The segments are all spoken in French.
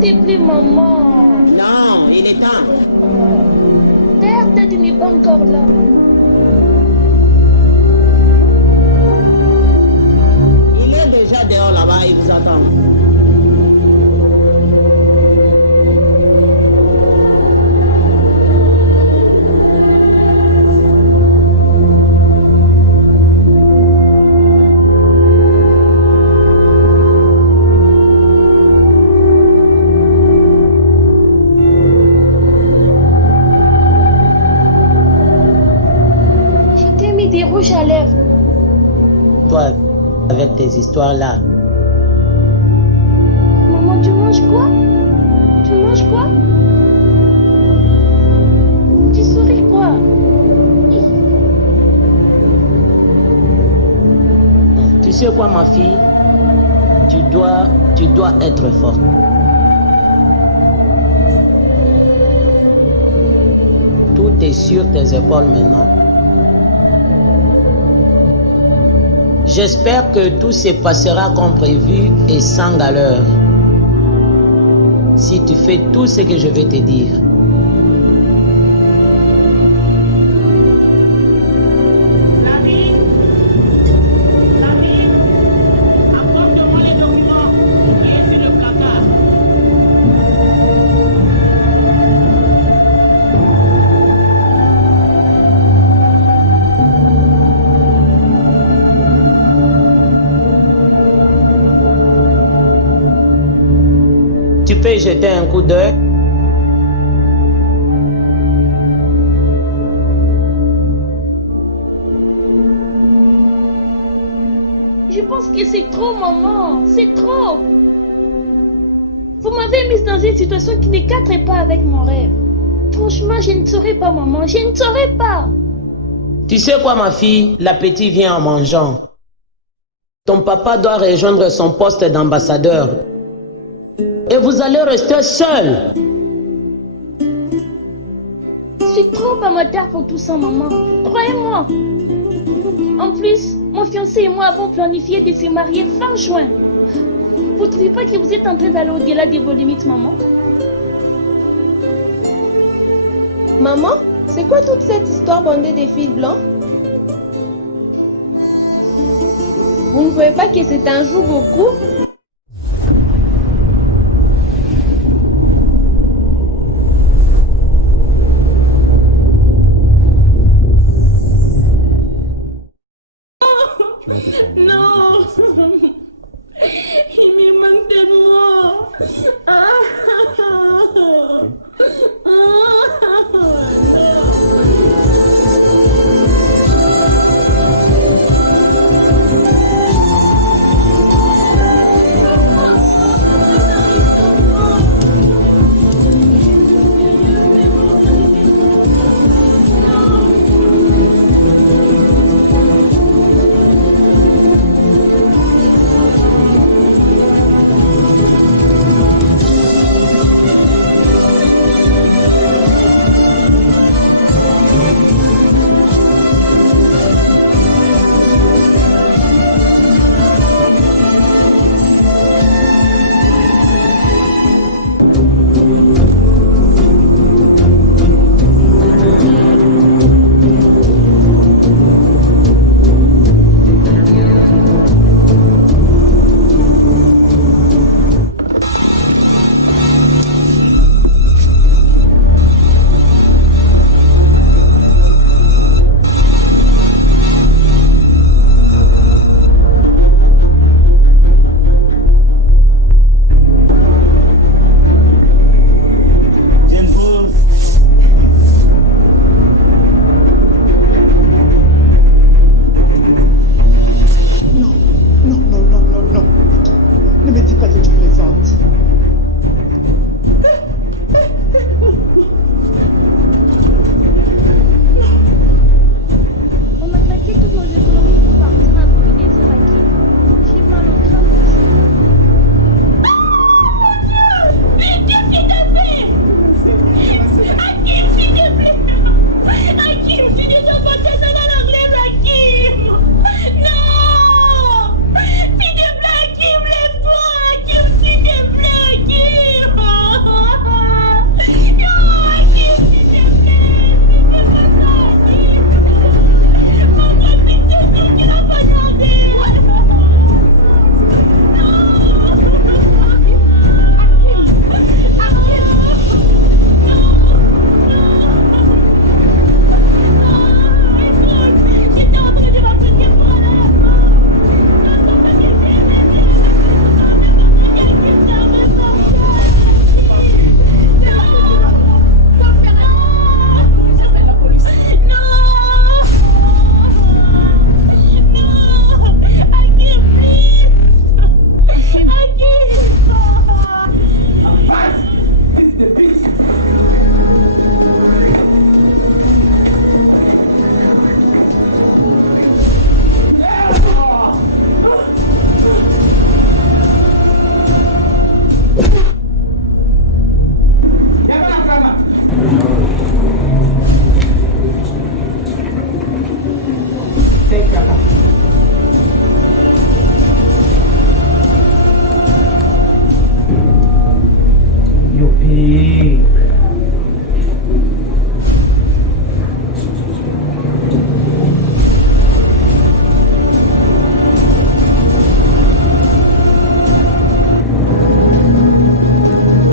te plaît, maman. Non, il est temps. D'ailleurs, Daddy n'est pas encore là. Il est déjà dehors là-bas, il vous attend. Des rouges à lèvres. Toi, avec tes histoires là. Maman, tu manges quoi? Tu manges quoi? Tu souris quoi? Tu sais quoi, ma fille? Tu dois être forte. Tout est sur tes épaules maintenant. J'espère que tout se passera comme prévu et sans galère. Si tu fais tout ce que je vais te dire. Apporte-moi les documents qui est sur le placard. Tu peux jeter un coup d'œil. Je pense que c'est trop, maman. C'est trop. Vous m'avez mise dans une situation qui ne cadre pas avec mon rêve. Franchement, je ne saurais pas, maman. Je ne saurais pas. Tu sais quoi, ma fille? L'appétit vient en mangeant. Ton papa doit rejoindre son poste d'ambassadeur. Et vous allez rester seul. Je suis trop amateur pour tout ça, maman. Croyez-moi. En plus, mon fiancé et moi avons planifié de se marier fin juin. Vous ne trouvez pas que vous êtes en train d'aller au-delà de vos limites, maman? Maman, c'est quoi toute cette histoire bondée de fils blancs? Vous ne voyez pas que c'est un jour beaucoup? Non. Il me manque tellement.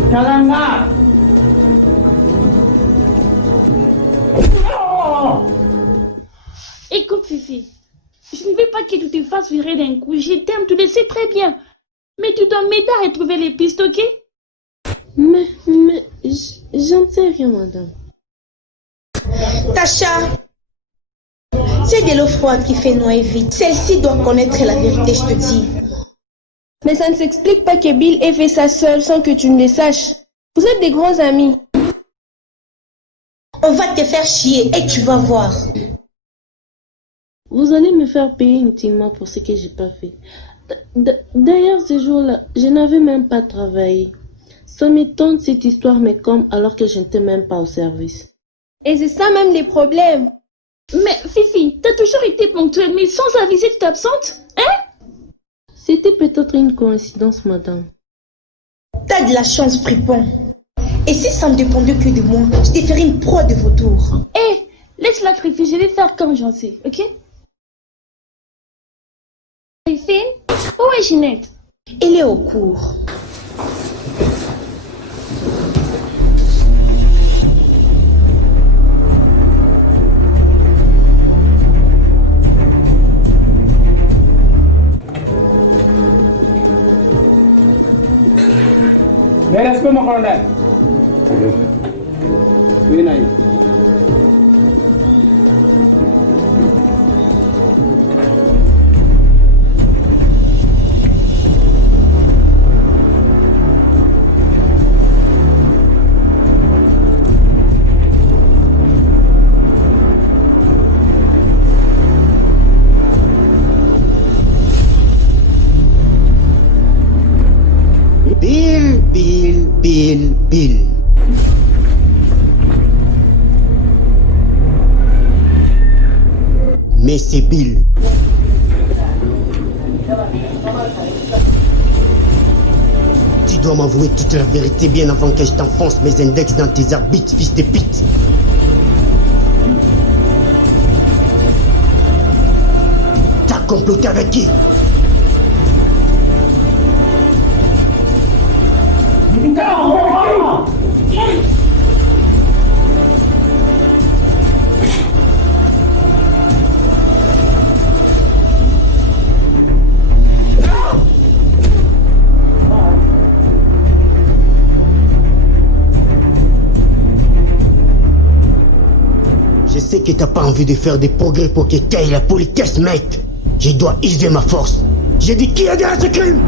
Kalanga! Écoute, Fifi, je ne veux pas que tu te fasses virer d'un coup. Je t'aime, tu le sais très bien. Mais tu dois m'aider à retrouver les pistes, ok? Mais, j'en sais rien, madame. Tacha, c'est de l'eau froide qui fait noyer vite. Celle-ci doit connaître la vérité, je te dis. Mais ça ne s'explique pas que Bill ait fait ça seul sans que tu ne le saches. Vous êtes des grands amis. On va te faire chier et tu vas voir. Vous allez me faire payer intimement pour ce que j'ai pas fait. D'ailleurs, ce jour-là, je n'avais même pas travaillé. Ça m'étonne cette histoire, mais comme alors que je n'étais même pas au service. Et c'est ça même les problèmes. Mais Fifi, t'as toujours été ponctuelle, mais sans aviser tu t'absentes, hein? C'était peut-être une coïncidence, madame. T'as de la chance, fripon. Et si ça ne dépendait que de moi, je te ferais une proie de vautour. Hé, laisse-la Fifi, je vais faire comme j'en sais, ok? Fifi, où est Ginette? Elle est au cours. Beres ko mo, Colonel. Winay. Bill. Mais c'est Bill. Tu dois m'avouer toute la vérité bien avant que je t'enfonce mes index dans tes arbitres, fils de pute. T'as comploté avec qui? Je sais que t'as pas envie de faire des progrès pour que t'ailles la politesse, mec. Je dois user ma force. J'ai dit qui a derrière ce crime?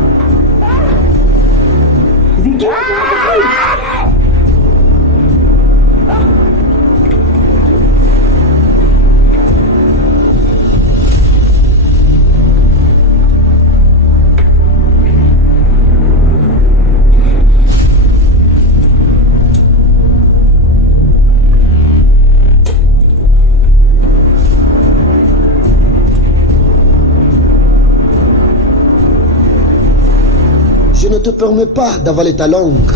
Je ne te permets pas d'avaler ta langue.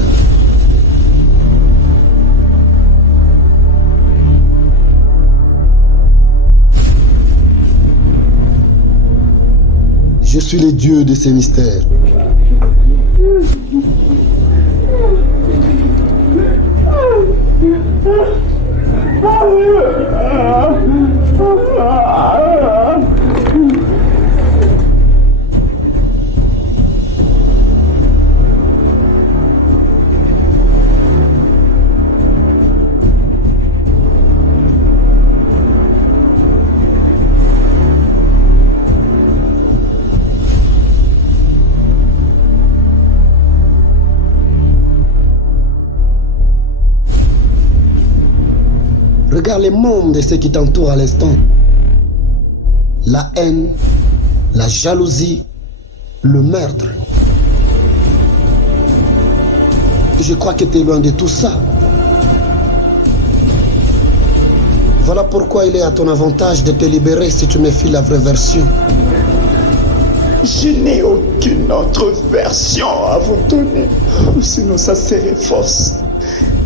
Je suis le dieu de ces mystères. Regarde les membres de ceux qui t'entourent à l'instant. La haine, la jalousie, le meurtre. Je crois que tu es loin de tout ça. Voilà pourquoi il est à ton avantage de te libérer si tu me files la vraie version. Je n'ai aucune autre version à vous donner, sinon ça serait fausse.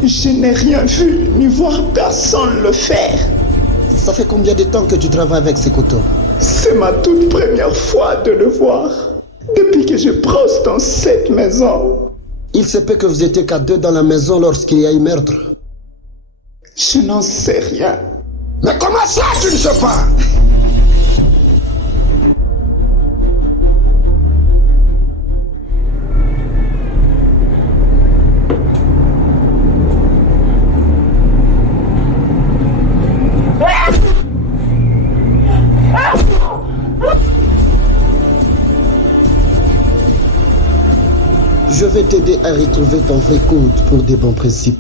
Je n'ai rien vu, ni voir personne le faire. Ça fait combien de temps que tu travailles avec ces couteaux? C'est ma toute première fois de le voir. Depuis que je brosse dans cette maison. Il se peut que vous étiez qu'à deux dans la maison lorsqu'il y a eu meurtre. Je n'en sais rien. Mais comment ça, tu ne sais pas? Je vais t'aider à retrouver ton vrai code pour des bons principes.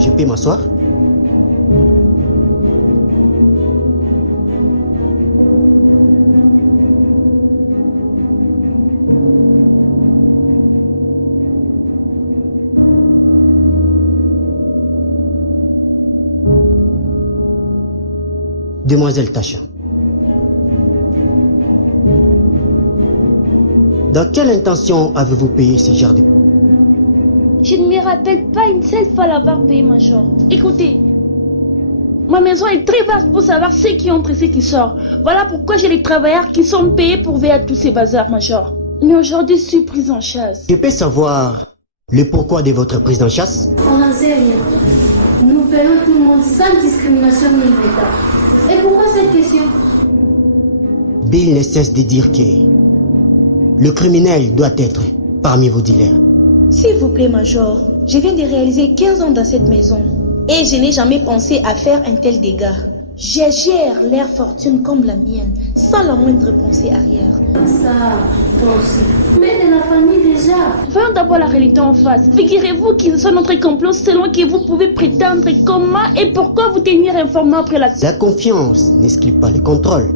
Je peux m'asseoir? Demoiselle Tasha, dans quelle intention avez-vous payé ce genre de... Je ne me rappelle pas une seule fois l'avoir payé, Major. Écoutez, ma maison est très vaste pour savoir ceux qui entrent et ceux qui sortent. Voilà pourquoi j'ai les travailleurs qui sont payés pour veiller à tous ces bazars, Major. Mais aujourd'hui, je suis prise en chasse. Je peux savoir le pourquoi de votre prise en chasse? On n'en sait rien. Nous payons tout le monde sans discrimination ni retard. Et pourquoi cette question? Bill ne cesse de dire que le criminel doit être parmi vos dealers. S'il vous plaît, Major, je viens de réaliser 15 ans dans cette maison. Et je n'ai jamais pensé à faire un tel dégât. Je gère leur fortune comme la mienne, sans la moindre pensée arrière. Ça, toi aussi. Mais de la famille déjà. Voyons d'abord la réalité en face. Figurez-vous qu'ils sont notre complot selon que vous pouvez prétendre comment et pourquoi vous tenir informé après l'action. La confiance n'exclut pas le contrôle.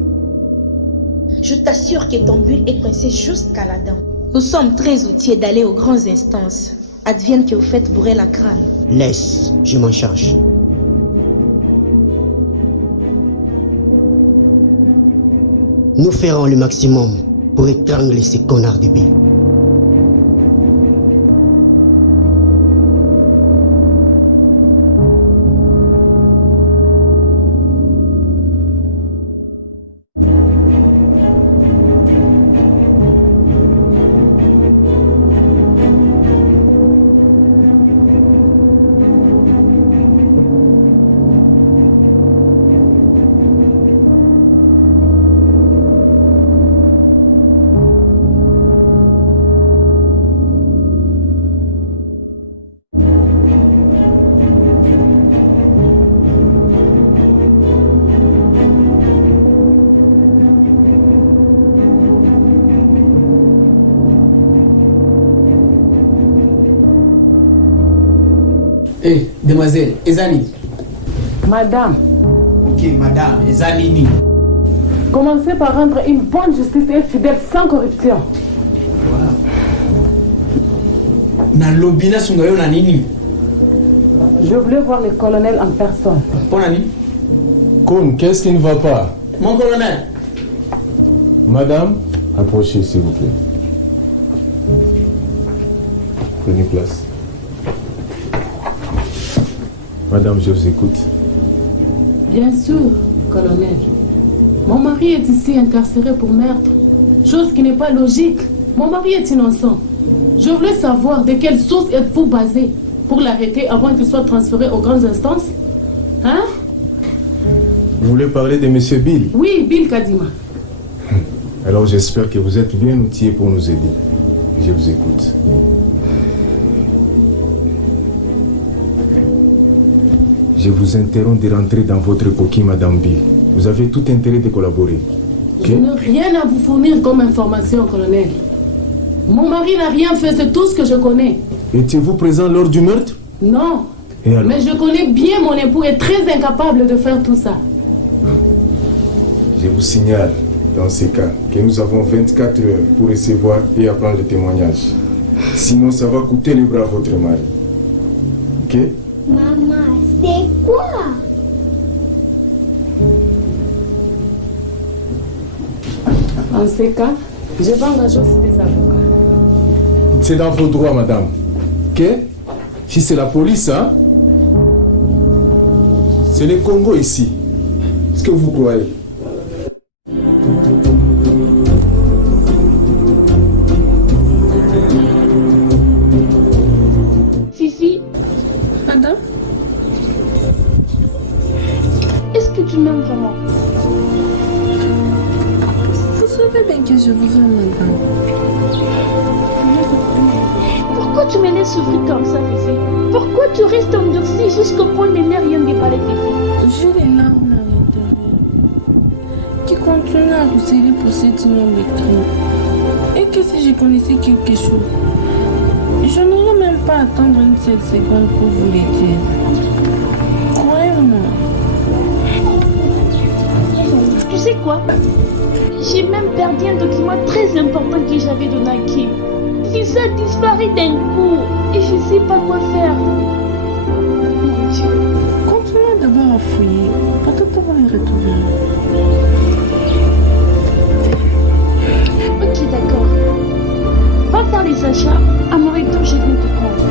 Je t'assure que ton bulle est coincé jusqu'à la dent. Nous sommes très outillés d'aller aux grandes instances. Advienne que vous faites bourrer la crâne. Laisse, je m'en charge. Nous ferons le maximum pour étrangler ces connards de Bill. Eh, demoiselle, Ezani. Madame, Ok, madame, Ezanini. commencez par rendre une bonne justice et fidèle sans corruption. Voilà. Na lobina sungayo na nini? Je voulais voir le colonel en personne. Pour nani? Koun, qu'est-ce qui ne va pas? Mon colonel. Madame, approchez s'il vous plaît. Prenez place. Madame, je vous écoute. Bien sûr, colonel. Mon mari est ici incarcéré pour meurtre. Chose qui n'est pas logique. Mon mari est innocent. Je voulais savoir de quelle source êtes-vous basé pour l'arrêter avant qu'il soit transféré aux grandes instances? Hein? Vous voulez parler de Monsieur Bill? Oui, Bill Kadima. Alors j'espère que vous êtes bien outillé pour nous aider. Je vous écoute. Je vous interromps de rentrer dans votre coquille, Madame Bill. Vous avez tout intérêt de collaborer. Je n'ai rien à vous fournir comme information, colonel. Mon mari n'a rien fait, c'est tout ce que je connais. Étiez-vous présent lors du meurtre? Non. Et alors? Mais je connais bien mon époux est très incapable de faire tout ça. Je vous signale, dans ces cas, que nous avons 24 heures pour recevoir et apprendre le témoignage. Sinon, ça va coûter les bras à votre mari. Ok? Maman, c'est quoi? En ces cas, je vais engager aussi des avocats. C'est dans vos droits, madame. Ok? Si c'est la police, hein? C'est le Congo ici. Est-ce que vous croyez? Fifi, Madame? est-ce que tu m'aimes vraiment? Vous savez bien que je vous aime, madame. Pourquoi tu me laisses souffrir comme ça, Fifi? Pourquoi tu restes endurci jusqu'au point de ne rien déballer, Fifi? J'ai les larmes à l'intérieur qui continuent à roussiller pour cette nombre de crimes. Et que si je connaissais quelque chose, je n'aurais même pas attendre une seule seconde pour vous le dire. Croyez-moi. Tu sais quoi? J'ai même perdu un document très important que j'avais donné à Kim. Fils a disparu d'un coup et je ne sais pas quoi faire. Mon Dieu. Continuez d'abord à fouiller. Peut-être vous les retrouver. Ok, d'accord. Va faire les achats. À mon retour, je viens te prendre.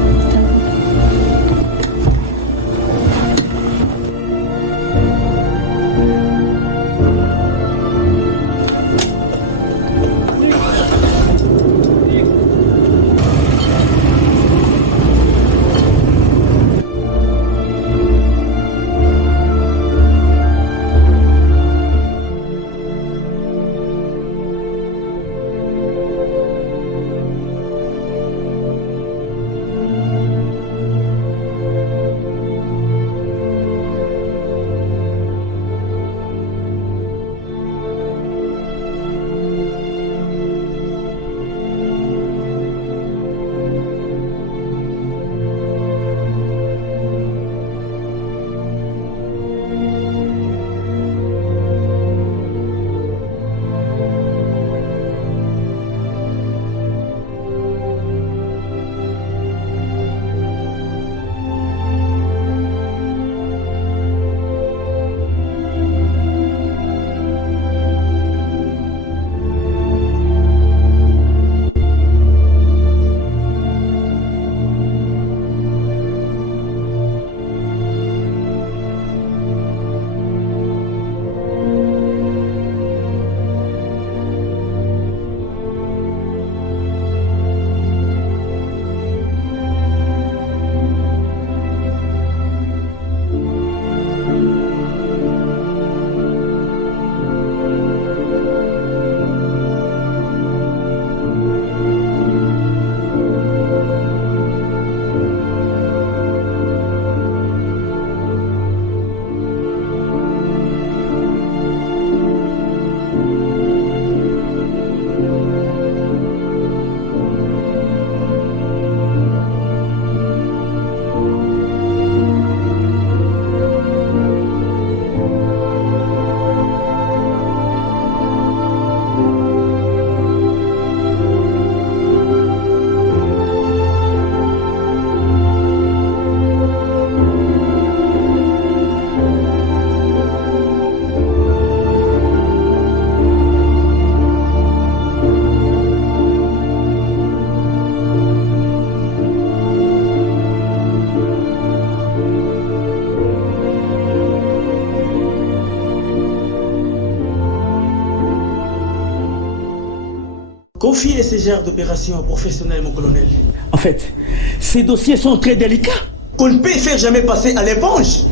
Confiez ce genre d'opération aux professionnels, mon colonel. En fait, ces dossiers sont très délicats. Qu'on ne peut faire jamais passer à l'éponge.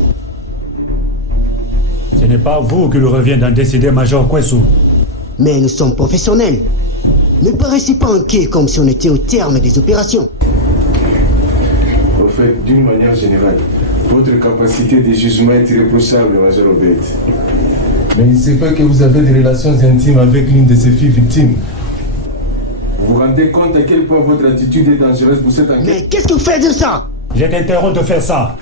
Ce n'est pas vous qui le revient d'en décider, Major Kwesou. Mais nous sommes professionnels. Ne paraissez pas inquiets comme si on était au terme des opérations. En fait, d'une manière générale, votre capacité de jugement est irréprochable, Major Obed. Mais il ne sait pas que vous avez des relations intimes avec l'une de ses filles victimes. Vous vous rendez compte à quel point votre attitude est dangereuse pour cette enquête? Mais qu'est-ce que vous faites dire ça? Je t'interromps de faire ça.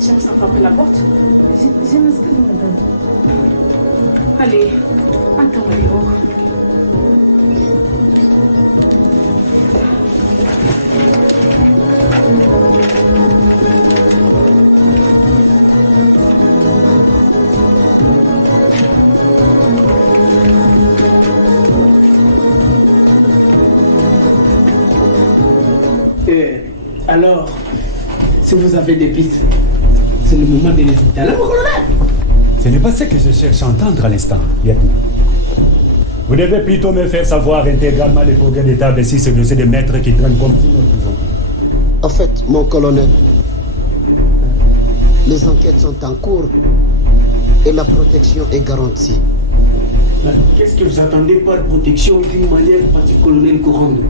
Sans frapper la porte. Je m'excuse, madame. Allez, attends, Léo. Alors, si vous avez des pistes, c'est le moment de les étaler, mon colonel. Ce n'est pas ce que je cherche à entendre à l'instant, lieutenant. Vous devez plutôt me faire savoir intégralement les progrès d'état si ce dossier de maître qui traîne comme si nous faisons. En fait, mon colonel, les enquêtes sont en cours et la protection est garantie. Qu'est-ce que vous attendez par protection d'une manière partie colonel Corando?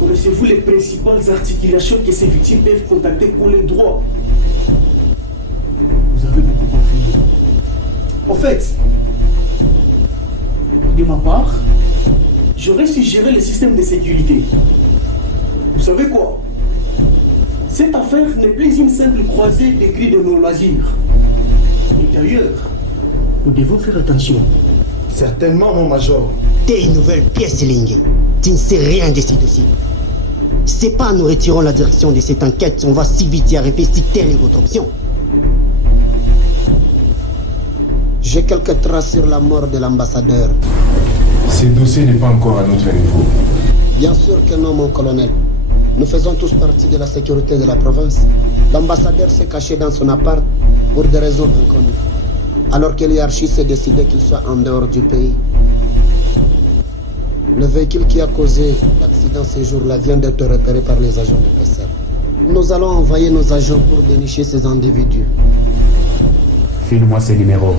Connaissez-vous les principales articulations que ces victimes peuvent contacter pour les droits? Vous avez beaucoup compris. En fait, de ma part, j'aurais suggéré le système de sécurité. Vous savez quoi? Cette affaire n'est plus une simple croisée des cris de nos loisirs. Et d'ailleurs, nous devons faire attention. Certainement, mon major. T'es une nouvelle pièce, Ling. Tu ne sais rien de ces dossiers. C'est pas nous retirons la direction de cette enquête, on va si vite y arriver si telle est votre option. J'ai quelques traces sur la mort de l'ambassadeur. Ce dossier n'est pas encore à notre niveau. Bien sûr que non, mon colonel. Nous faisons tous partie de la sécurité de la province. L'ambassadeur s'est caché dans son appart pour des raisons inconnues, alors que l'hierarchie s'est décidé qu'il soit en dehors du pays. Le véhicule qui a causé l'accident ce jour-là vient d'être repéré par les agents de PSR. Nous allons envoyer nos agents pour dénicher ces individus. File-moi ces numéros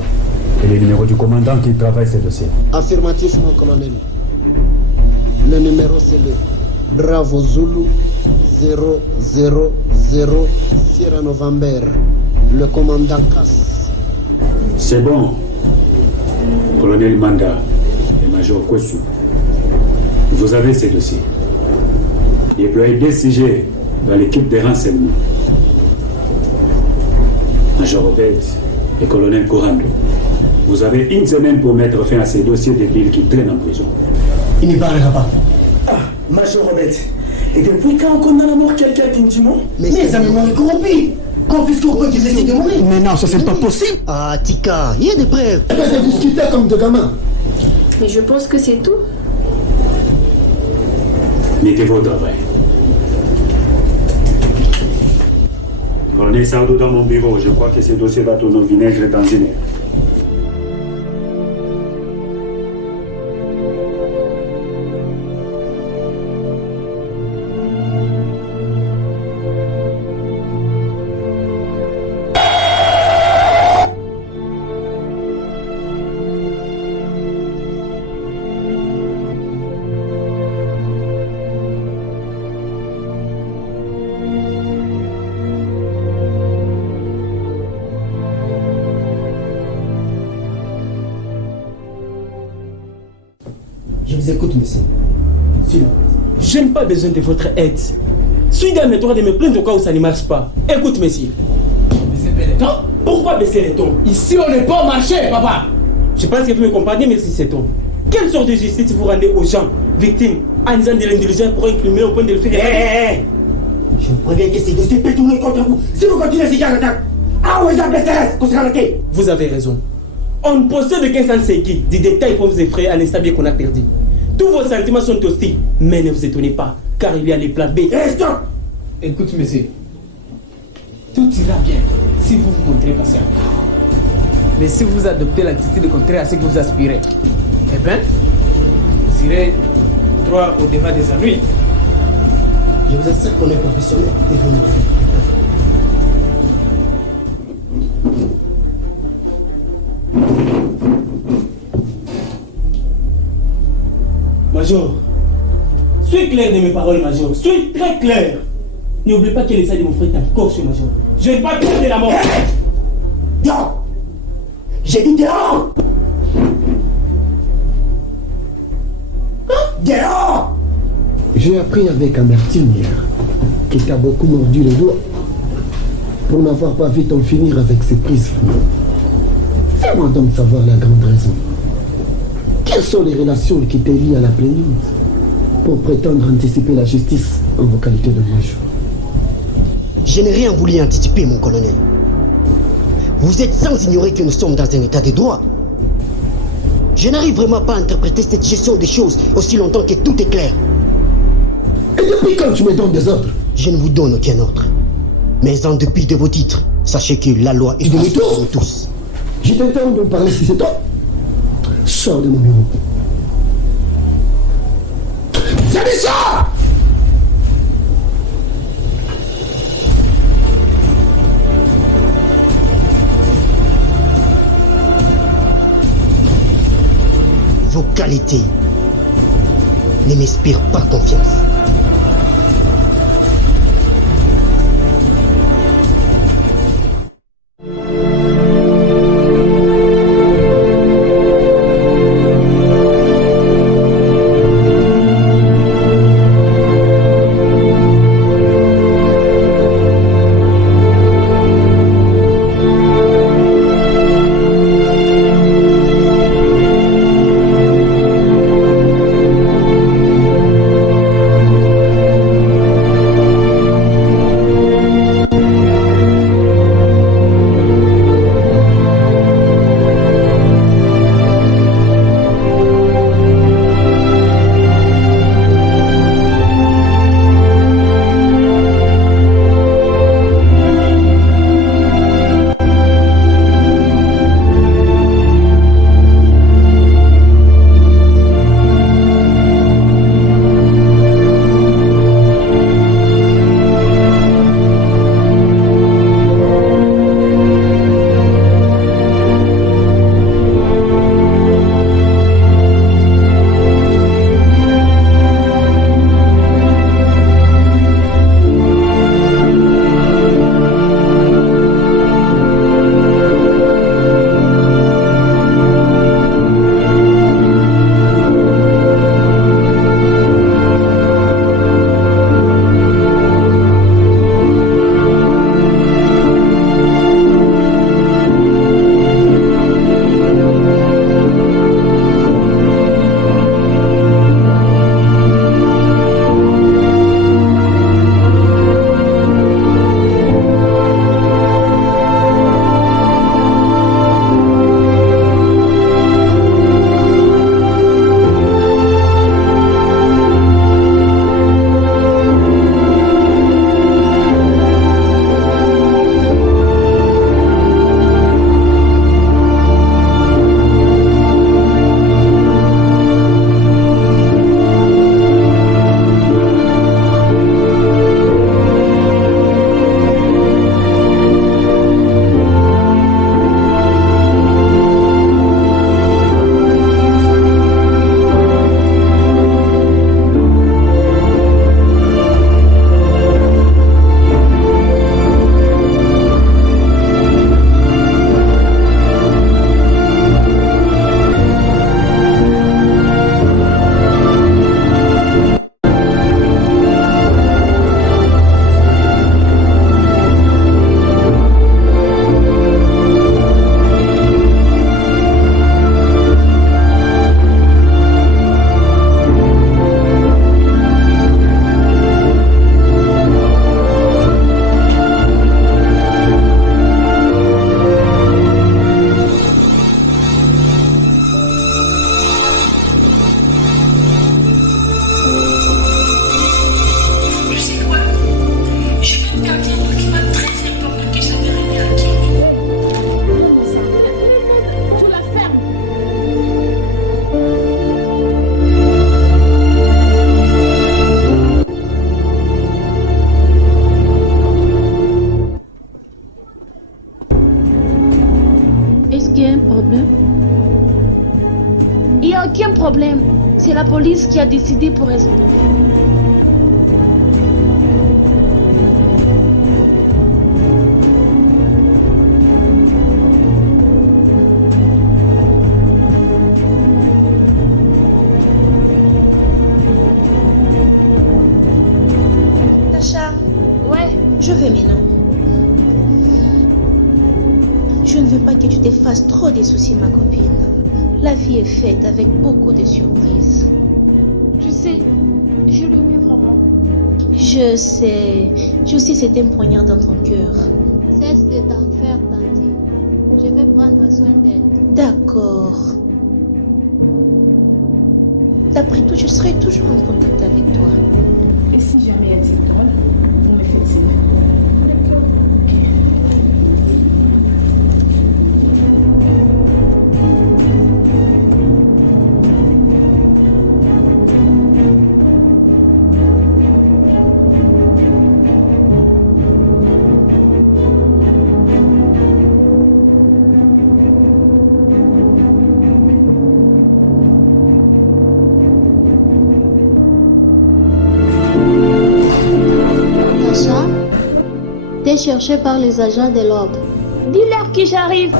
et les numéros du commandant qui travaille ces dossiers. Affirmatif, mon colonel. Le numéro, c'est le Bravo Zulu 000 Sierra November. Le commandant Cass. C'est bon. Colonel Manda et Major Kwesou. Vous avez ces dossiers. Déployez des CG dans l'équipe des renseignements. Major Obed et Colonel Corando. Vous avez une semaine pour mettre fin à ces dossiers débiles qui traînent en prison. Il n'y parlera pas. Ah, Major Obed. Et depuis quand on condamne à mort quelqu'un d'intimement? Mais ça me manque corrompu. Confisque au point qu'ils essaient de mourir. Mais non, ça c'est pas possible. Ah, Tika, il y a des preuves. C'est discuter comme de gamins. Mais je pense que c'est tout. Mettez-vous au travail. Colonel Sardou dans mon bureau. Je crois que ce dossier va tourner au vinaigre dans une heure. Je vous écoute, monsieur. Sinon, je n'ai pas besoin de votre aide. Suis dans mes droits de me plaindre au cas où ça ne marche pas. Écoute, monsieur. Baissez les tons? Pourquoi baisser les tons? Ici, on n'est pas au marché, papa. Je pense que vous me comprenez, merci, c'est ton. Quelle sorte de justice vous rendez aux gens, victimes, en disant de l'intelligence pour un criminel au point de le faire? Je vous préviens que ces dossiers peuvent tourner contre vous. Si vous continuez ces gens d'attaque, vous avez raison. On possède 15 ans Segui, des détails pour vous effrayer à l'instant bien qu'on a perdu. Tous vos sentiments sont hostiles, mais ne vous étonnez pas, car il y a les plans B. Hey, stop! Écoute, monsieur, tout ira bien si vous vous montrez patient. Mais si vous adoptez l'attitude contraire à ce que vous aspirez, eh bien, vous irez droit au débat des ennuis. Je vous assure qu'on est professionnel et vous ne devez pas. Major, soyez clair de mes paroles, Major. Soyez très clair. N'oubliez pas que les ailes de mon frère est encore chez Major. Je ne vais pas perdre la mort. Dehors! J'ai dit dehors! Dehors! J'ai appris avec amertume hier qu'il t'a beaucoup mordu le doigt pour n'avoir pas vite en finir avec ses prises. Fais-moi donc savoir la grande raison. Quelles sont les relations qui te lient à la plénitude pour prétendre anticiper la justice en vos qualités de major? Je n'ai rien voulu anticiper, mon colonel. Vous êtes sans ignorer que nous sommes dans un état de droit. Je n'arrive vraiment pas à interpréter cette gestion des choses aussi longtemps que tout est clair. Et depuis quand tu me donnes des ordres? Je ne vous donne aucun ordre. Mais en dépit de vos titres, sachez que la loi est de nous tous. Je t'entends de me parler si c'est toi. Sors de mon bureau. J'ai dit ça! Vos qualités ne m'inspirent pas confiance. C'est la police qui a décidé pour raison d'enfant. Tacha, ouais, je vais maintenant. Je ne veux pas que tu te fasses trop des soucis, ma copine. La vie est faite avec beaucoup de surprises. Tu sais, je l'aimais vraiment. Je sais c'est un poignard dans ton cœur. Cesse de t'en faire, Tanti. Je vais prendre soin d'elle. D'accord. D'après tout, je serai toujours en contact avec toi. Et si jamais elle dit drôle, on me fait signe. T'es cherché par les agents de l'ordre. Dis-leur que j'arrive.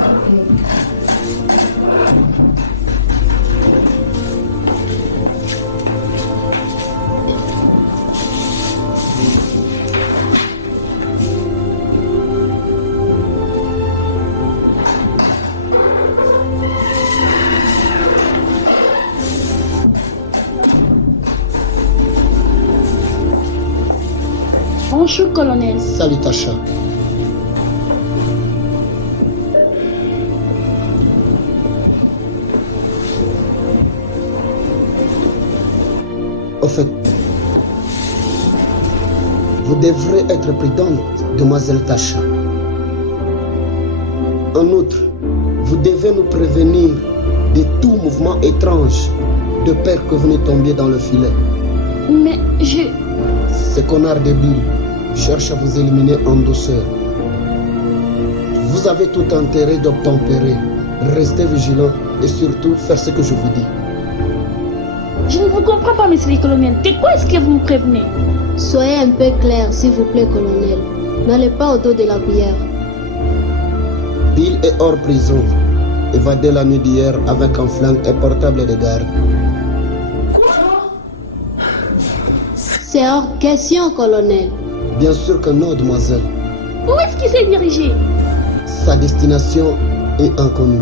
Bonjour, colonel. Salut, Tacha. Au fait, vous devrez être prudente, demoiselle Tacha. En outre, vous devez nous prévenir de tout mouvement étrange, de peur que vous ne tombiez dans le filet. Mais je... Ces connards débiles cherchent à vous éliminer en douceur. Vous avez tout intérêt d'obtempérer. Restez vigilants et surtout faire ce que je vous dis. Je ne vous comprends pas, monsieur le colonel. De quoi est-ce que vous me prévenez? Soyez un peu clair, s'il vous plaît, colonel. N'allez pas au dos de la cuillère. Bill est hors prison. Évadé la nuit d'hier avec un flingue et portable de garde. C'est hors question, colonel. Bien sûr que non, demoiselle. Où est-ce qu'il s'est dirigé? Sa destination est inconnue.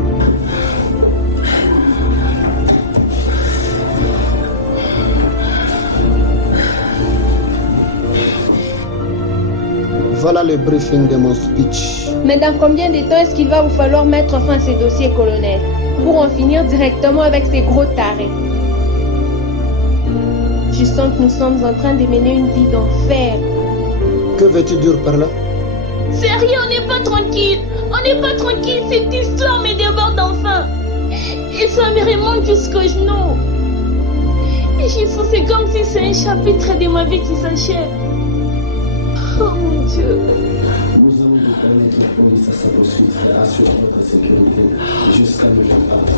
Voilà le briefing de mon speech. Mais dans combien de temps est-ce qu'il va vous falloir mettre fin à ces dossiers, colonel, pour en finir directement avec ces gros tarés? Je sens que nous sommes en train de mener une vie d'enfer. Que veux-tu dire par là? Sérieux, on n'est pas tranquille. On n'est pas tranquille. Cette histoire me déborde enfin. Et ça me remonte jusqu'au genou. Et c'est comme si c'est un chapitre de ma vie qui s'achève. Oh mon Dieu. Nous allons déconnecter la police à sa poursuite et assurer votre sécurité jusqu'à nouvel ordre.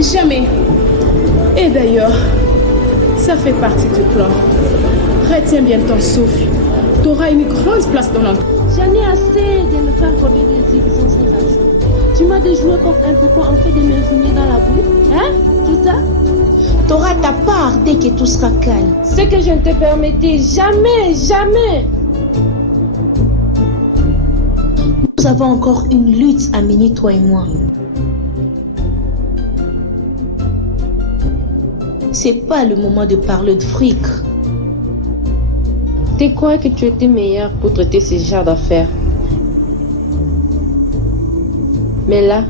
Jamais. Et d'ailleurs, ça fait partie du plan. Retiens bien ton souffle. Tu auras une grande place dans l'entreprise. J'en ai assez de me faire rober des illusions sans argent. Tu m'as déjoué comme un poupon en fait de me ruiner dans la boue. Hein? C'est ça? T'auras ta part dès que tout sera calme. Ce que je ne te permettais jamais, jamais. Nous avons encore une lutte à mener, toi et moi. C'est pas le moment de parler de fric. Tu crois que tu étais meilleur pour traiter ce genre d'affaires. Mais là,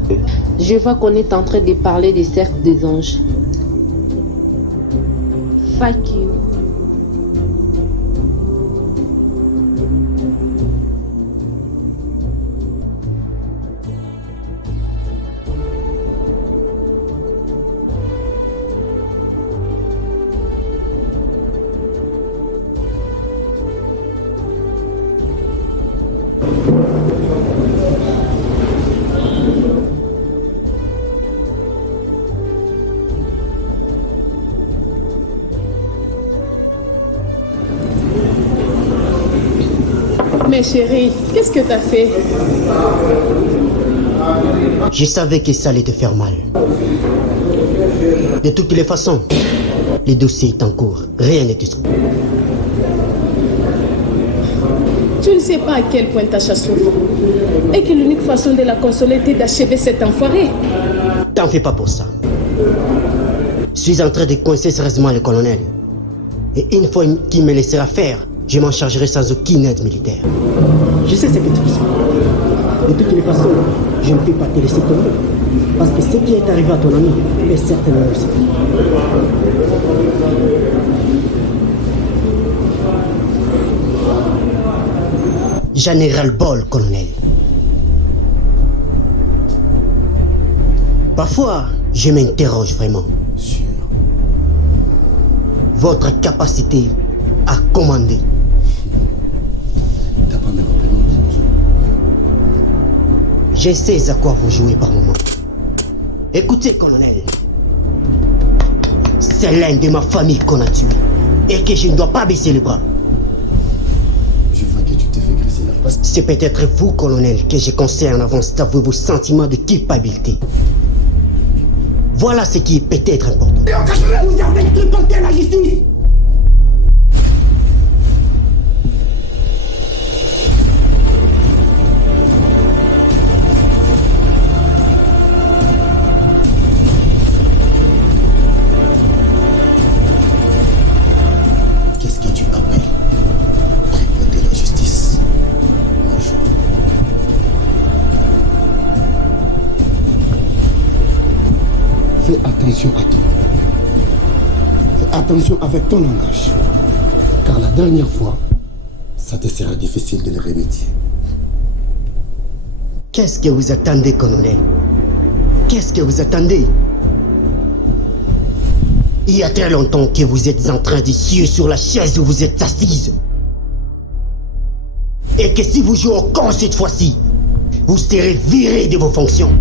je vois qu'on est en train de parler des cercles des anges. Fuck you. Mais chérie, qu'est-ce que t'as fait? Je savais que ça allait te faire mal. De toutes les façons, le dossier est en cours. Rien n'est exclu. Tu ne sais pas à quel point Tacha souffre. Et que l'unique façon de la consoler était d'achever cet enfoiré. T'en fais pas pour ça. Je suis en train de coincer sérieusement le colonel. Et une fois qu'il me laissera faire, je m'en chargerai sans aucune aide militaire. Je sais ce que tu ressens. De toutes les façons, je ne peux pas te laisser tomber. Parce que ce qui est arrivé à ton ami est certainement aussi. J'en ai ras-le-bol, colonel. Parfois, je m'interroge vraiment sur votre capacité à commander. T'as pas mes représentés. Je sais à quoi vous jouez par moment. Écoutez, colonel. C'est l'un de ma famille qu'on a tué. Et que je ne dois pas baisser les bras. Je vois que tu t'es fait graisser la face. C'est peut-être vous, colonel, que je conseille en avance d'avouer vos sentiments de culpabilité. Voilà ce qui est peut-être important. Vous avez tripoté la justice. Qu'est-ce que tu appelles tripoter la justice? Fais attention à toi. Fais attention avec ton langage. Car la dernière fois, ça te sera difficile de le remédier. Qu'est-ce que vous attendez, colonel? Qu'est-ce que vous attendez? Il y a très longtemps que vous êtes en train de suer sur la chaise où vous êtes assise. Et que si vous jouez au con cette fois-ci, vous serez viré de vos fonctions.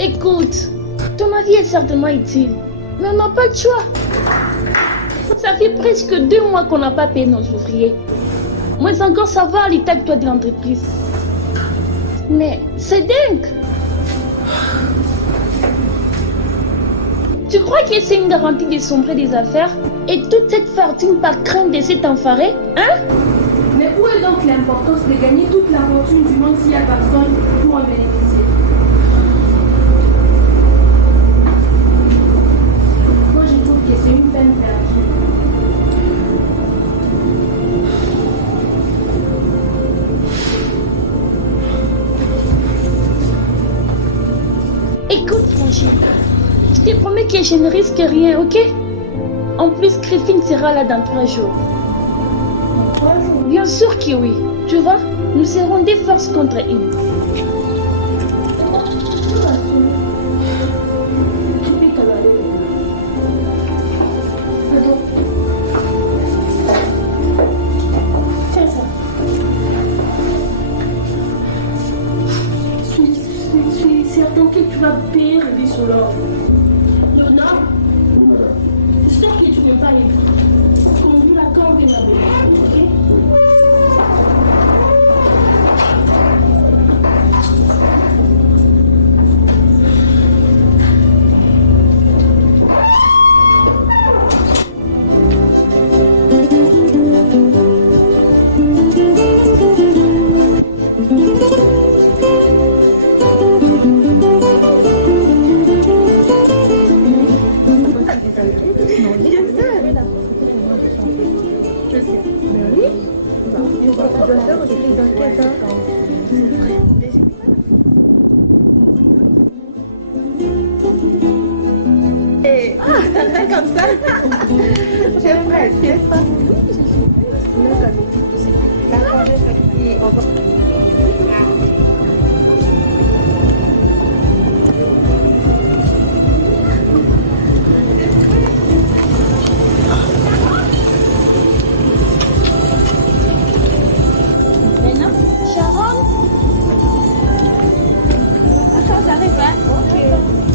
Écoute, ton avis est certainement utile, mais on n'a pas de choix. Ça fait presque 2 mois qu'on n'a pas payé nos ouvriers. Moins encore savoir l'état de toi de l'entreprise. Mais c'est dingue. Tu crois que c'est une garantie de sombrer des affaires et toute cette fortune par crainte de cet enfoiré, hein? Mais où est donc l'importance de gagner toute la fortune du monde s'il n'y a personne pour en bénéficier? Moi, je trouve que c'est une peine perdue. Écoute, Frangine, je te promets que je ne risque rien, ok? En plus, Griffin sera là dans 3 jours. Bien sûr que oui. Tu vois, nous serons des forces contre eux. Tu vas payer le sur l'or. Léonard, j'espère que tu ne veux pas les conduire la cambre et la ok?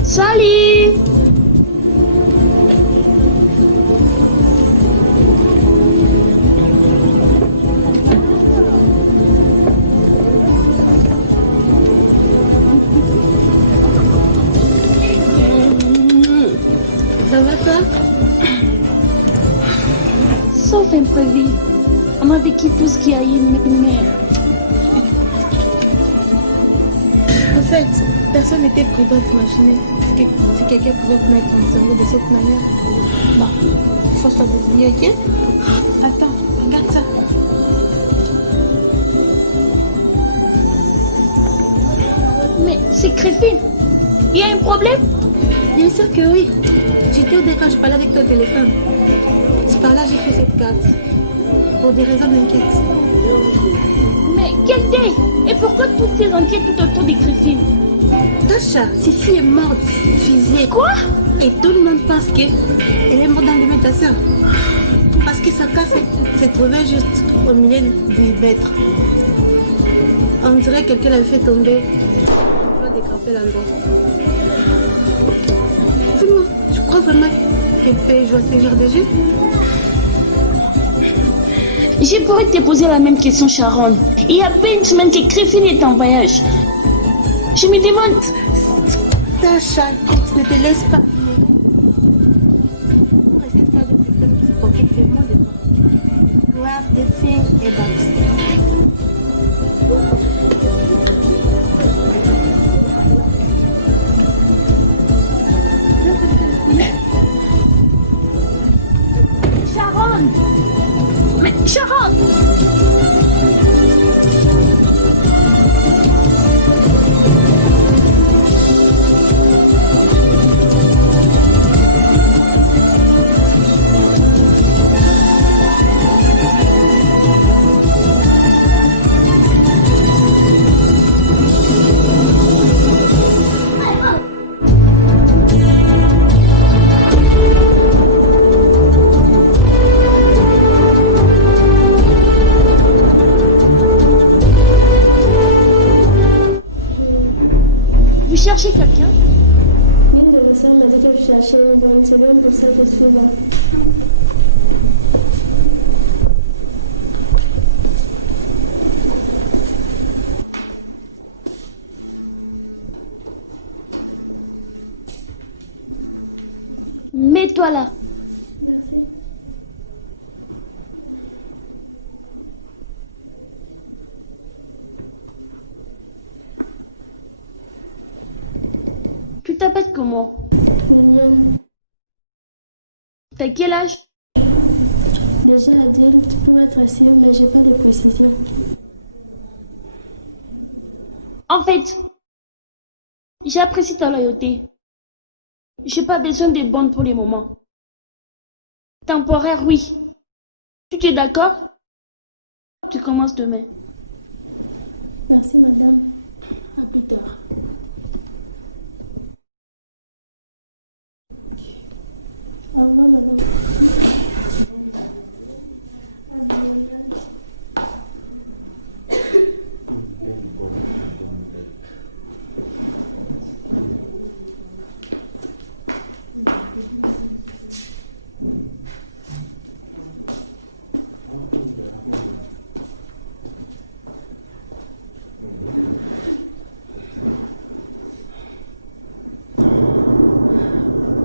Salut! Ça va ça? Sauf imprévu. On a vécu tout ce qu'il y a eu, mais... En fait, personne n'était prudent d'imaginer que si quelqu'un pouvait mettre un cerveau de cette manière. Bon, faut se désiller, ok? Attends, regarde ça. Mais c'est Créfine. Il y a un problème? Bien sûr que oui. J'étais au début quand je parlais avec toi au téléphone. C'est par là que j'ai fait cette carte. Pour des raisons d'enquête. Mais quelle idée? Et pourquoi toutes ces enquêtes tout autour des Créfine? Tasha, Cici est morte, fusillée. Quoi? Et tout le monde pense qu'elle est morte dans l'alimentation. Parce que sa casse s'est trouvée juste au milieu du bêtre. On dirait que quelqu'un l'avait fait tomber. On va décamper l'endroit. Dis-moi, tu crois vraiment qu'elle peut jouer ce genre de jeu? Je pourrais te poser la même question, Sharon. Il y a pas une semaine que Créfine est en voyage. Je me demande... Tasha, tu ne te laisses pas. Pour essayer de faire des systèmes qui s'occupent de moi, de toi. Voir des filles et danser. Sharon! Mais Sharon! Vous cherchez quelqu'un? Une de mes soeurs m'a dit que je cherchais une bonne, c'est bien pour ça que je suis là. Mets-toi là. Merci. Tu t'appelles comment? Mignonne. T'as quel âge? Déjà adulte pour être sûr, mais j'ai pas de précision. En fait, j'apprécie ta loyauté. J'ai pas besoin de bonnes pour le moment. Temporaire, oui. Tu es d'accord? tu commences demain. Merci, madame. À plus tard. Au revoir, madame.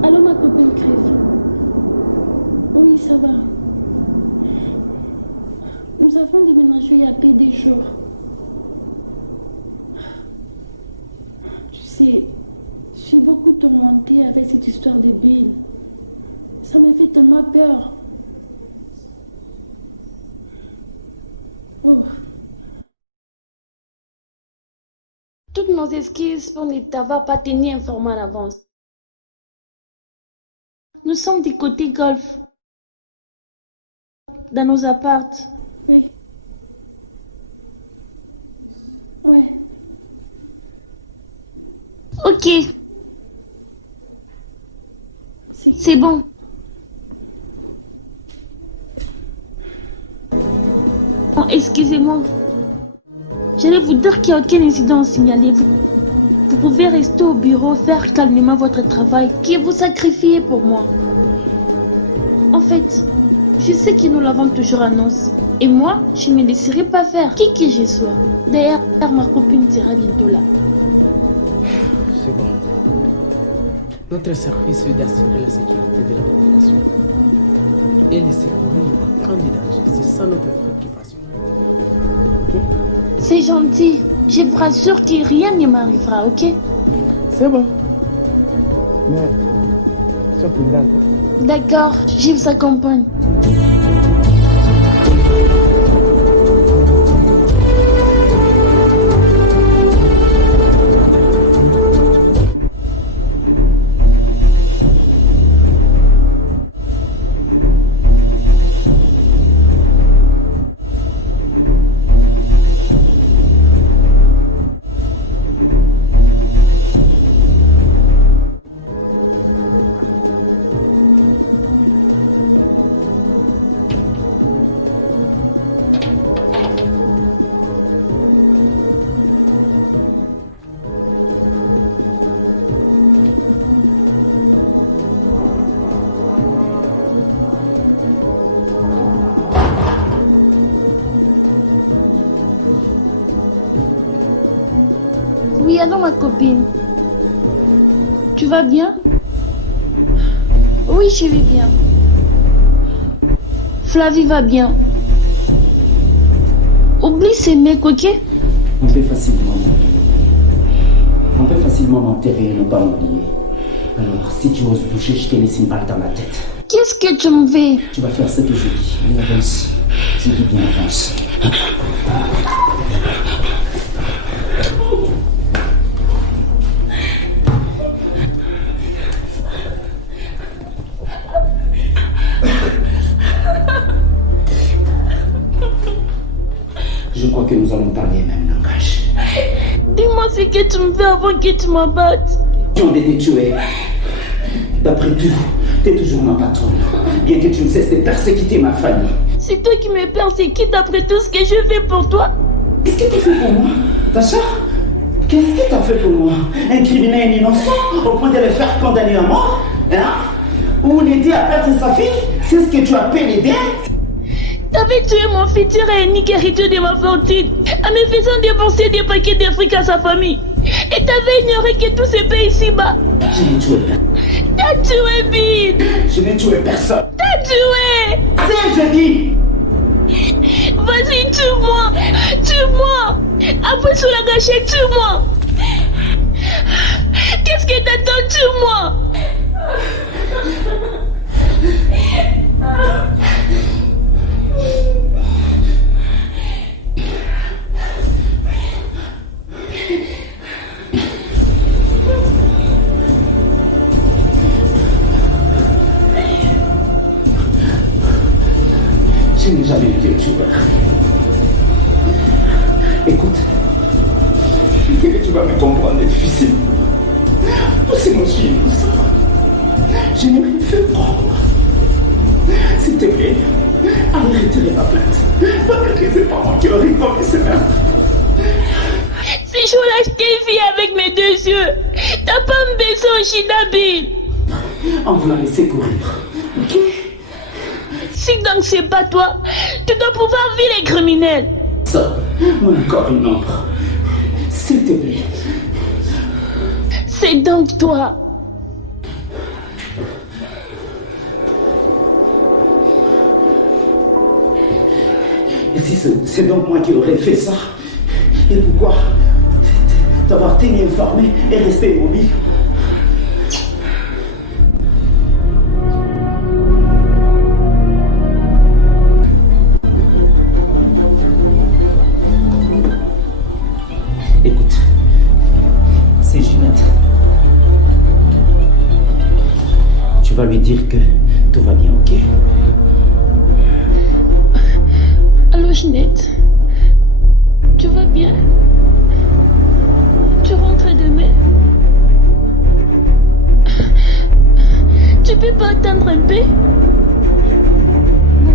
Allô, ma copine crève. Oui, ça va. Nous avons déménagé il y a près des jours. Tu sais, je suis beaucoup tourmentée avec cette histoire de Bill. Ça me fait tellement peur. Oh. Toutes nos excuses pour ne t'avoir pas tenu informé à l'avance. Nous sommes du côté golf. Dans nos appartes. Oui. Ouais. Ok. C'est bon. Oh, excusez-moi. J'allais vous dire qu'il n'y a aucun incident signalé. Vous pouvez rester au bureau, faire calmement votre travail, qui vous sacrifiez pour moi. En fait, je sais que nous l'avons toujours annoncé. Et moi, je ne me laisserai pas faire, qui que je sois. D'ailleurs, ma copine sera bientôt là. C'est bon. Notre service est d'assurer la sécurité de la population. Et les secourir en cas de danger. C'est ça notre préoccupation. Ok? C'est gentil. Je vous rassure que rien ne m'arrivera, ok? C'est bon. Mais, sois prudente. D'accord, je vous accompagne. Oui, allô ma copine. Tu vas bien? Oui, je vais bien. Flavie va bien. Oublie ces mecs, ok? On peut facilement m'oublier. On peut facilement m'enterrer et ne pas m'oublier. Alors, si tu oses bouger, je te laisse une balle dans la tête. Qu'est-ce que tu me fais? Tu vas faire ce que je dis. Allez, avance. Je dis bien, avance. Je crois que nous allons parler même langage. Dis-moi ce que tu me fais avant que tu m'abattes. Tu en été tué. D'après tout, tu es toujours ma patronne. Bien que tu ne cesses de persécuter ma famille. C'est toi qui me persécutes après tout ce que je fais pour toi. Qu'est-ce que tu fais pour moi, Tasha? Qu'est-ce que tu as fait pour moi? Incriminer un innocent au point de le faire condamner à mort? Hein? Ou l'aider à perdre sa fille? C'est ce que tu appelles l'aider? T'avais tué mon futur et unique héritier de ma fortune en me faisant débourser des paquets d'Afrique à sa famille. Et t'avais ignoré que tout se paie ici-bas. Je n'ai tué personne. T'as tué Bill. Je n'ai tué personne. T'as tué. C'est je dis. Vas-y, tue-moi. Tue-moi. Appuie sur la gâchette, tue-moi. Qu'est-ce que t'attends, tue-moi. Je n'ai jamais été tueur. Écoute, je sais que tu vas me comprendre, difficile. C'est mon suivi, tout ça. Je n'ai rien fait prendre. S'il te plaît, allez retirer ma plainte. Peut-être que c'est pas moi qui aurais commis ce meurtre. Si je lâche tes filles avec mes deux yeux, t'as pas me baisser au Shinabil. On va la laisser courir. Ok? Si donc c'est pas toi, tu dois pouvoir vivre les criminels. Ça, ou encore une ombre. S'il te plaît. C'est donc toi. Et si c'est donc moi qui aurais fait ça? Et pourquoi t'avoir tenu informé et resté immobile? Écoute, c'est Ginette. Tu vas lui dire que tout va bien, ok? Allô Ginette, tu vas bien? Tu rentres demain? Tu peux pas attendre un peu? Non,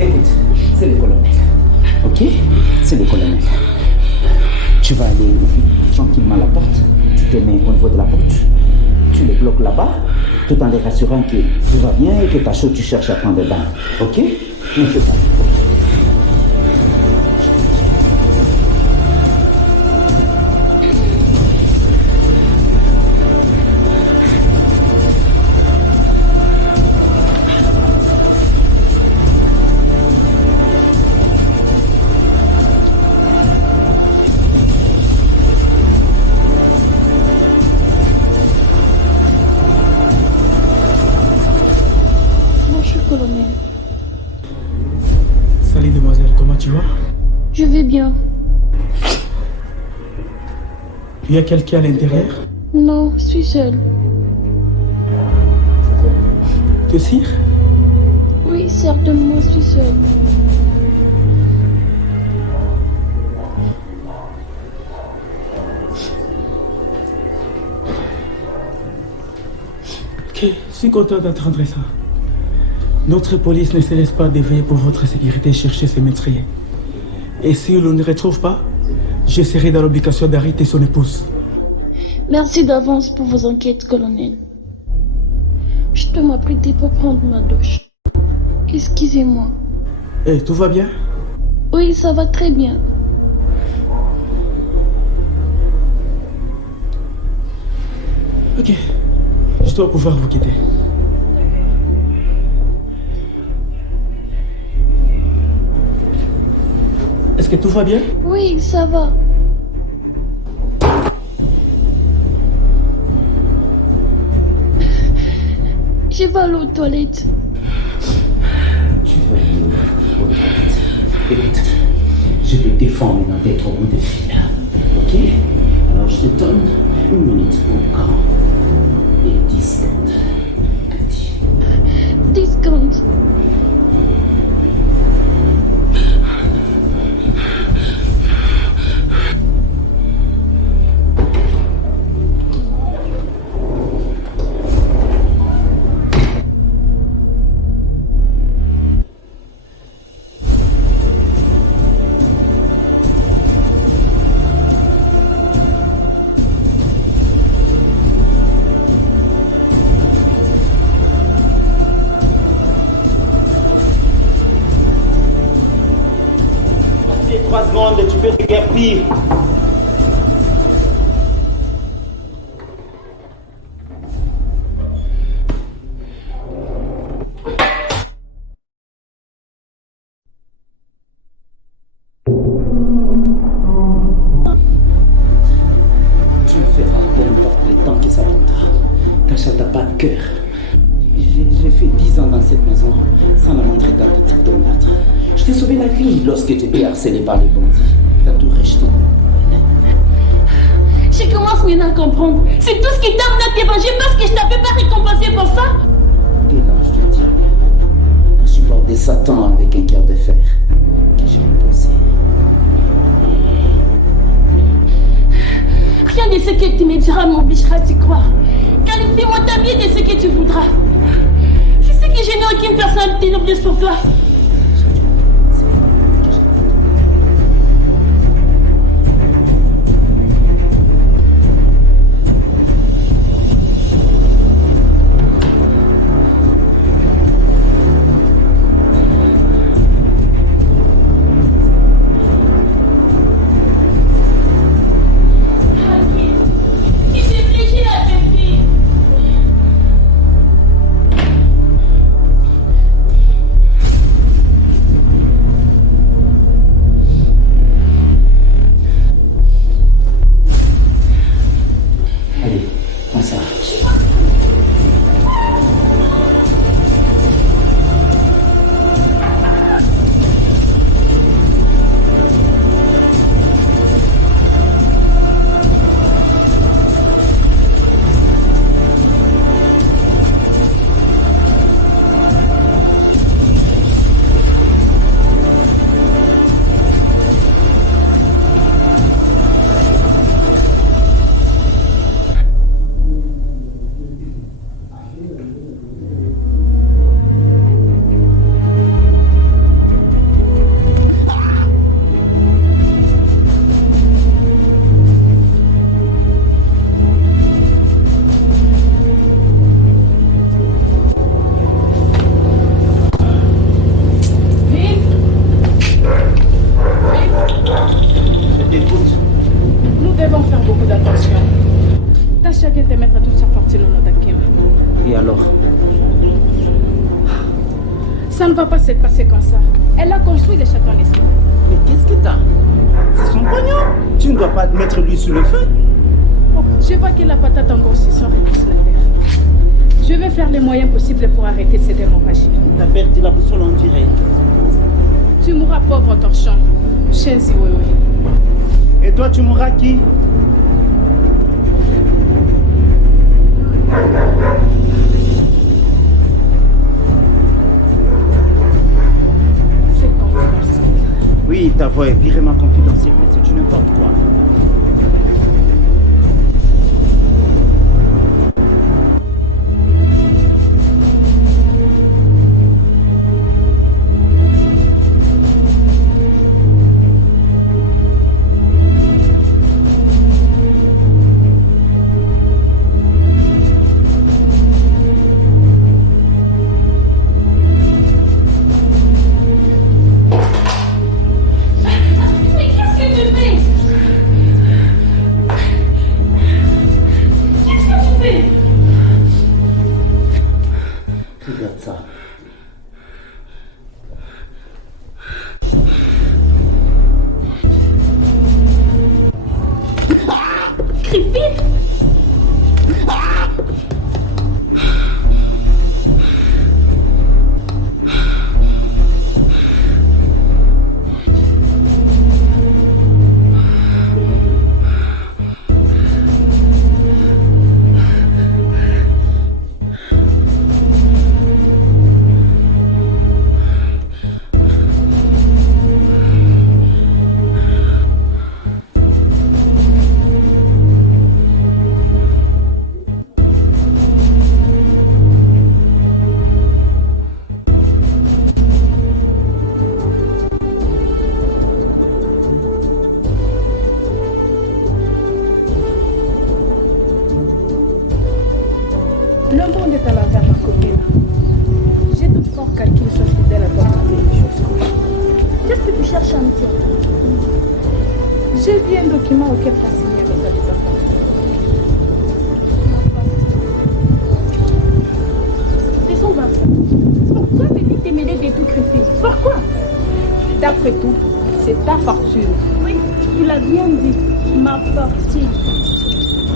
Écoute, c'est le colonel. Ok? C'est le colonel. Tu vas aller ouvrir tranquillement la porte. Tu te mets au niveau de la porte. Tu le bloques là-bas, tout en les rassurant que tout va bien et que ta chose, tu cherches à prendre des balles. Ok? Ne fais pas. colonel. Salut demoiselle, comment tu vas? Je vais bien. Il y a quelqu'un à l'intérieur? Non, je suis seule. Te sire? Oui, certainement, je suis seule. Ok, je suis content d'entendre ça. Notre police ne se laisse pas déveiller pour votre sécurité et chercher ses meurtriers. Et si on ne le retrouve pas, je serai dans l'obligation d'arrêter son épouse. Merci d'avance pour vos enquêtes, colonel. Je dois m'apprêter pour prendre ma douche. Excusez-moi. Et tout va bien? Oui, ça va très bien. Ok, je dois pouvoir vous quitter. Est-ce que tout va bien? Oui, ça va. Je vais aller aux toilettes. Tu vas aller aux toilettes. Écoute, je te défends maintenant d'être au bout de fil. Ok? Alors je te donne 1 minute au camp. Et 10 secondes. 10 secondes. Passez 3 secondes, tu peux te guérir. cœur. J'ai fait 10 ans dans cette maison sans la moindre tentative de meurtre. Je t'ai sauvé la vie lorsque tu étais harcelé par les bandits. T'as tout rejeté. Je commence maintenant à comprendre. C'est tout ce qui t'a amené à t'évanger parce que je t'avais pas récompensé pour ça. T'es l'ange du diable. Un support de Satan avec un cœur de fer que j'ai imposé. Rien de ce que tu me diras m'obligera à t'y croire. Qualifie-moi ta vie de ce que tu voudras. Je sais que je n'ai aucune personnalité noblesse pour toi. Et alors? Ça ne va pas se passer comme ça. Elle a construit le château en esprit. Mais qu'est-ce que t'as? C'est son pognon. Tu ne dois pas mettre lui sous le feu. Oh, je vois que la patate en grossissant repousse la terre. Je vais faire les moyens possibles pour arrêter cette hémorragie. T'as perdu la boussole, on dirait. Tu mourras pauvre torchon. Shenzi Wewe. Et toi, tu mourras qui? C'est confidentiel. Oui, ta voix est virement confidentielle, mais c'est n'importe quoi.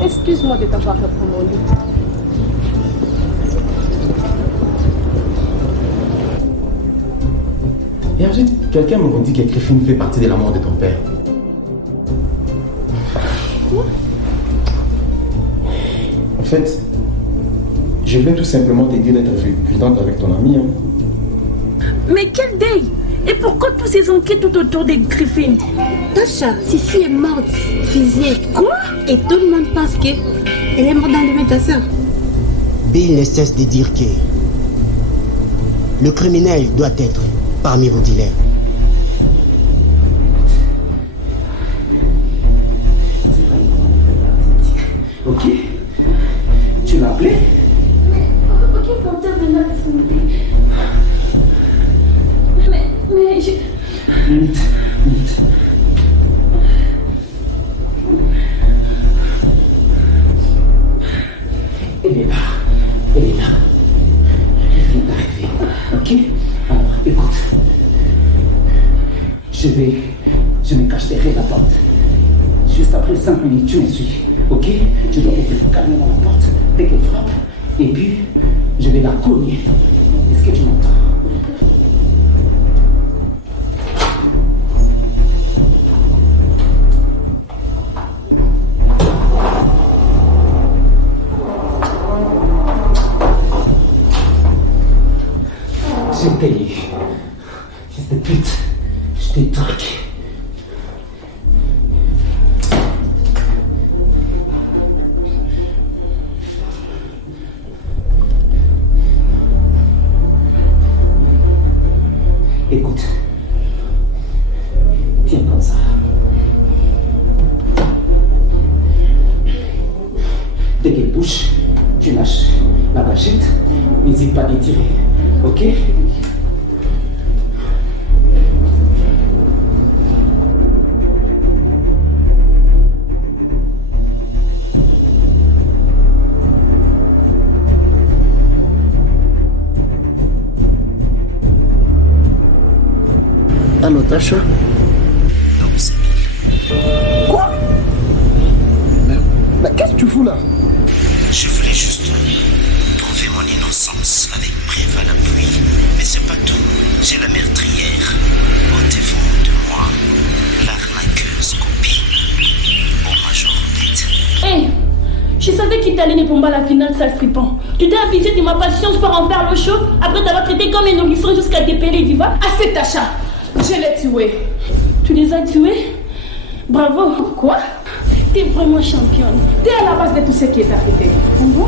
Excuse-moi de t'avoir répondu. Et ensuite, quelqu'un me dit que Griffin fait partie de la mort de ton père. Quoi? En fait, je viens tout simplement te dire d'être prudente avec ton ami. Mais quel deuil! Et pourquoi toutes ces enquêtes tout autour de Griffin? Tasha, Sissi est morte, fusillée. Quoi? Et tout le monde pense qu'elle est morte dans le ta soeur. Bill ne cesse de dire que le criminel doit être parmi vos dealers. Ok? Tu l'as appelé? Ok, porteur de la santé. Mais je... Minute. Elle est là. Elle vient d'arriver. Ok? Alors, écoute. Je me cache derrière la porte. Juste après 5 minutes, tu me suis. Ok? Tu dois ouvrir calmement la porte dès qu'elle frappe. Et puis, je vais la cogner. Est-ce que tu m'entends? Je t'ai eu. Fils de pute. Je t'ai traqué. Écoute. Tiens comme ça. Dès qu'elle bouge, tu lâches la gâchette. N'hésite pas à tirer. Ok? Allô, Tasha? Non, c'est Bill. Quoi? Mais qu'est-ce que tu fous là? Je voulais juste prouver mon innocence avec preuve à l'appui. Mais c'est pas tout. J'ai la meurtrière au devant de moi. L'arnaqueuse copine au major tête. Hé, je savais qu'il t'allait ne pas à la finale, sale fripon. Tu t'es abusé de ma patience pour en faire le show après t'avoir traité comme un nourrisson jusqu'à dépeler, tu vois? Assez, Tasha. Je l'ai tué. Tu les as tués? Bravo. Quoi? T'es vraiment championne. T'es à la base de tout ce qui est arrivé. Bon?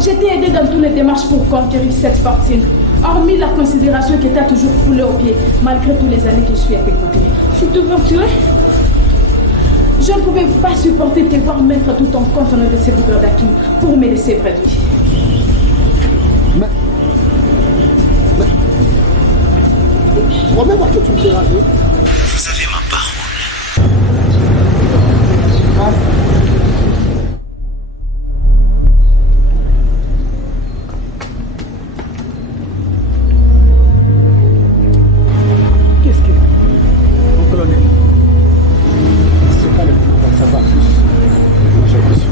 Je t'ai aidé dans toutes les démarches pour conquérir cette fortune. Hormis la considération que t'as toujours foulée au pied, malgré toutes les années que je suis à tes côtés. Si tu veux me tuer, je ne pouvais pas supporter de te voir mettre tout ton compte de ces boucles d'Akim pour me laisser près de lui. Promets-moi que tu me feras mieux. Vous avez ma parole. Qu'est-ce que... Mon colonel, c'est pas le moment d'en savoir plus. J'ai reçu.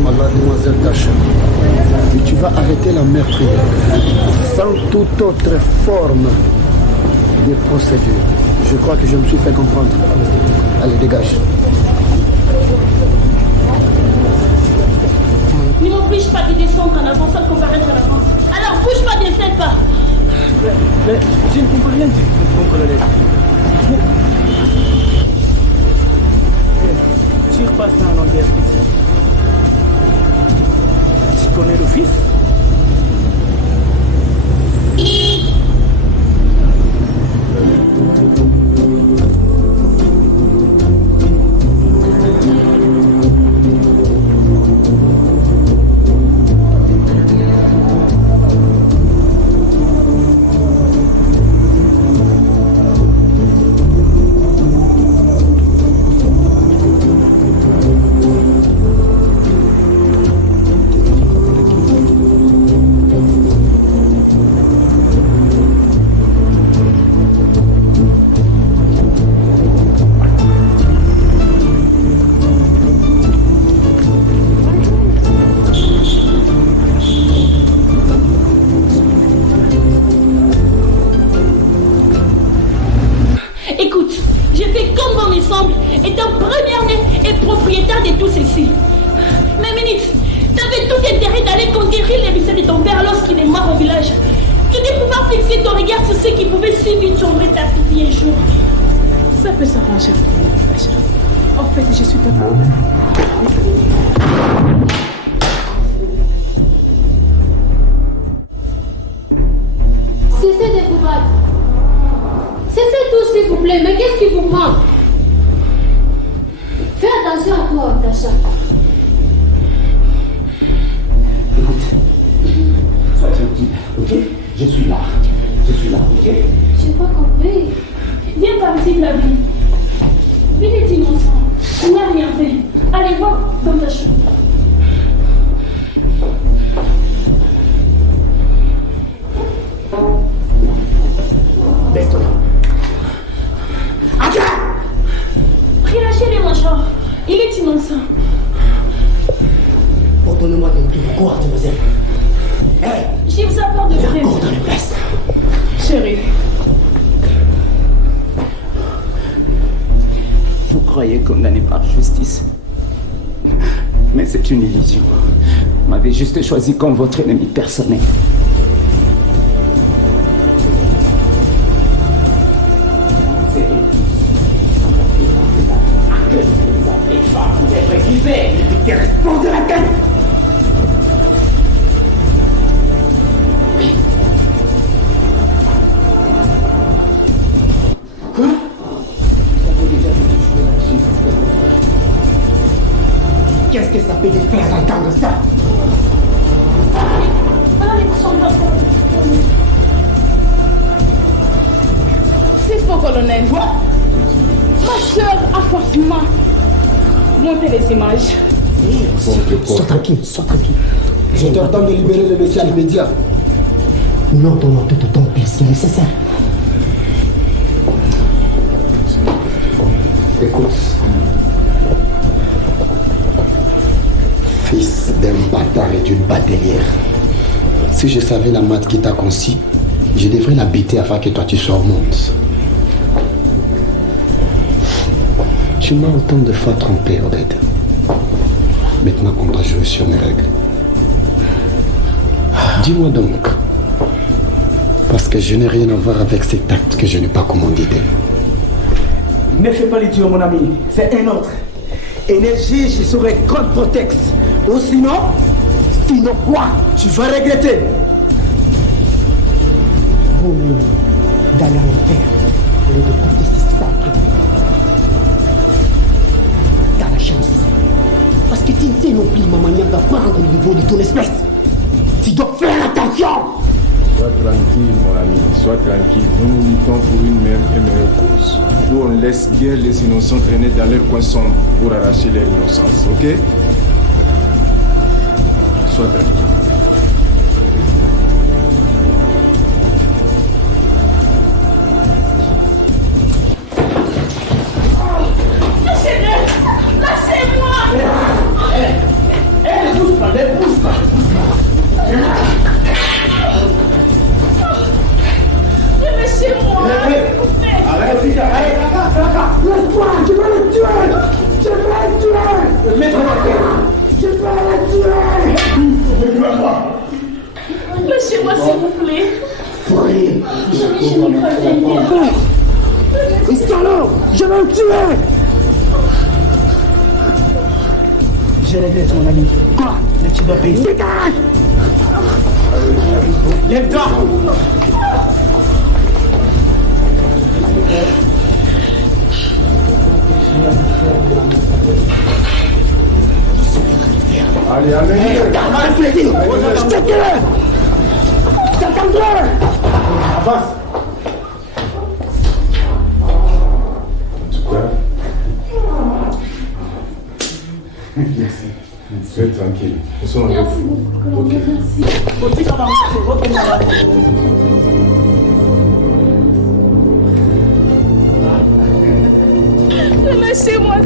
Mademoiselle Tasha, et tu vas arrêter la meurtrière sans toute autre forme de procédure. Je crois que je me suis fait comprendre. Allez, dégage. Ne m'oblige pas de descendre en avant sans comparaître à l'avance. Alors bouge pas, descends pas. Mais je ne comprends rien du tout, mon colonel. Tire pas ça en langage spécial. Tu connais l'office? étant première-né et propriétaire de tout ceci. Mais Minute, t'avais tout intérêt d'aller conquérir les vices de ton père lorsqu'il est mort au village. Tu devais pouvoir fixer ton regard sur ceux qui pouvaient si vite sombrer ta vie un jour. Ça peut s'arranger, Tacha. En fait, je suis ta maman. Cessez de vous battre. Cessez tout, s'il vous plaît. Mais qu'est-ce qui vous prend? Fais attention à toi, Tacha. Écoute, sois tranquille, ok? Je suis là, ok? J'ai pas compris. Viens par ici, Flavie. Bill est innocent. Il n'a rien fait. Allez voir dans ta chambre. Laisse-toi là. Relâchez les mangeants. Il est innocent. Ordonnez-moi de me cours, mademoiselle. Hey, je vous apporte de vrai. Cours dans les places. Chérie. Vous croyez condamné par justice? Mais c'est une illusion. Vous m'avez juste choisi comme votre ennemi personnel. Qui répond de la tête. Quoi? Qu'est-ce que ça peut te faire d'entendre ça? C'est faux, colonel. Ma soeur a forcément monté les images. Sois tranquille. Je t'ordonne de libérer le monsieur à l'immédiat. Nous ordonnons tout autant que c'est nécessaire. Écoute. Fils d'un bâtard et d'une batelière. Si je savais la maths qui t'a conçu, je devrais l'habiter afin que toi tu sois au monde. Tu m'as autant de fois trompé, Odette. Maintenant on doit jouer sur mes règles. Dis-moi donc, parce que je n'ai rien à voir avec cet acte que je n'ai pas commandité. Ne fais pas l'idiot, mon ami. C'est un autre. Énergie, je serai contre Protex. Ou sinon quoi? Tu vas regretter. Vous-même, d'aller en enfer, au lieu de contester ça. T'as la chance. Parce que tu ne sais non plus ma manière d'apprendre au niveau de ton espèce. Tu dois faire attention. Sois tranquille, mon ami, sois tranquille. Nous nous luttons pour une même et meilleure cause. Où on laisse guère les innocents traîner dans leur coin sombre pour arracher leur innocence, ok? Sois tranquille. Lâchez-moi! Ne bouge pas. Lâchez-moi! Arrête, vite, arrête. Laisse-moi, je vais le tuer. Mets-toi. Je vais le tuer. Lâchez-moi, s'il vous plaît. Oui. Je n'y crois pas. Salaud, je vais le tuer. Je regrette, mon ami. Quoi? Mais tu dois payer. Dégage. Lève-toi. Allez, allez. Avance. Soyez tranquille. Nous sommes avec vous. Ok. Lâchez-moi.